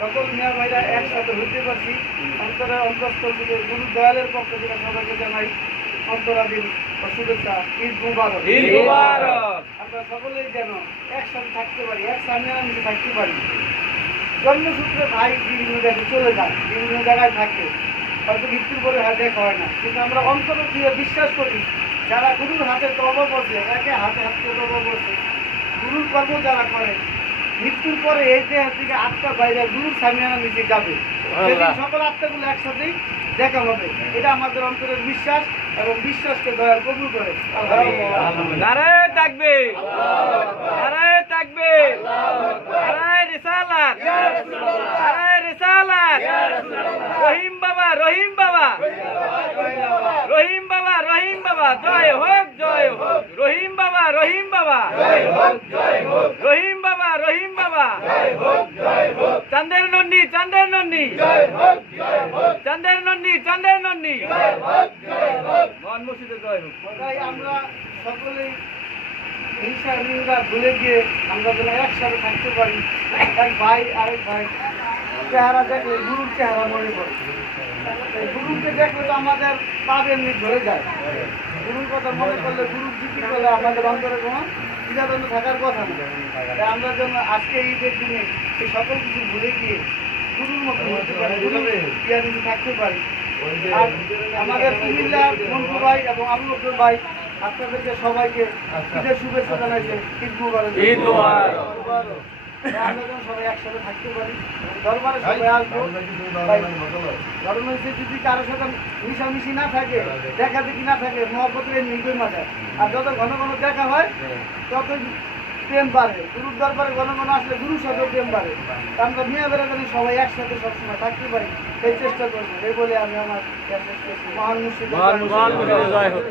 সকল মিয়া ভাইরা একসাথে হইতে পারছি অন্তরে অন্তঃস্থল থেকে গুরু দয়ালের পক্ষ থেকে সবাইকে জানাই অন্তরাধীন ও শুভেচ্ছা। ঈদ মুবারক। ঈদ মুবারক। আমরা সকলেই যেন একসাথে থাকতে পারি, এক সামনে মিশে থাকতে পারি। জন্মসূত্রে ভাই বিভিন্ন দেশে চলে যায়, বিভিন্ন জায়গায় থাকে, হয়তো মৃত্যুর পরে হাতে দেখা হয় না, কিন্তু আমরা অন্তর দিয়ে বিশ্বাস করি যারা গুরুর হাতে তওবা করছে, একে হাতে হাতে তওবা করছে, গুরুর কর্ম যারা করে, মৃত্যুর পরে এই দেহ থেকে আত্মা বাইরে গুরুর সামিয়ানা নিচে যাবে, সেদিন সকল আত্মাগুলো একসাথেই দেখা হবে। এটা আমাদের অন্তরের বিশ্বাস এবং বিশ্বাসকে দয়াল কবুল করে। নারায়ে তাকবীর, নারায়ে তাকবীর, নারায়ে রিসালাত, নারায়ে রিসালাত। রহিম বাবা, রহিম বাবা, রহিম বাবা, রহিম বাবা, জয় হোক, জয় হোক। রহিম বাবা, রহিম বাবা, রহিম বাবা, রহিম বাবা, চাঁদের নন্দি, চাঁদের নন্দি, চাঁদের নন্দি, চাঁদের নন্দি। মন মসজিদে জয় হোক। তাই আমরা সকলেই হিংসা নিন্দা ভুলে গিয়ে আমরা যেন একসাথে থাকতে পারি। এক ভাই আরেক ভাই চেহারা দেখলে গুরুর চেহারা মনে পড়ে, তাই গুরুকে দেখলে তো আমাদের পাপ এমনি ধরে যায়। গুরুর কথা মনে করলে, গুরুর জিকির করলে আমাদের অন্তরে কোনো দ্বিধাদ্বন্দ্ব থাকার কথা না। তাই আমরা যেন আজকে ঈদের দিনে এই সকল কিছু ভুলে গিয়ে গুরুর মতো হতে পারি, গুরুর ইয়াদিতে থাকতে পারি। আর আমাদের কুমিল্লা মন্টু ভাই এবং আবু বকর ভাই আপনাদেরকে সবাইকে ঈদের শুভেচ্ছা জানাইছে। ঈদ মুবারক। ঈদ মুবারক। আমরা যেন সবাই একসাথে থাকতে পারি, দরবারে সবাই আসবো। ধর্মের যদি কারোর সাথে মিশামিশি না থাকে, দেখা দেখি না থাকে, মহব্বতের নির্ভয় মাথায়, আর যত ঘন ঘন দেখা হয় তত প্রেম বাড়ে। গুরুর দরবারে ঘন ঘন আসলে গুরুর সাথেও প্রেম বাড়ে। আমরা মিয়া বেড়া জানি সবাই একসাথে সবসময় থাকতে পারি, এই চেষ্টা করবো। এই বলে আমি আমার মহান মুর্শিদ মহান মুর্শিদের জয় হোক।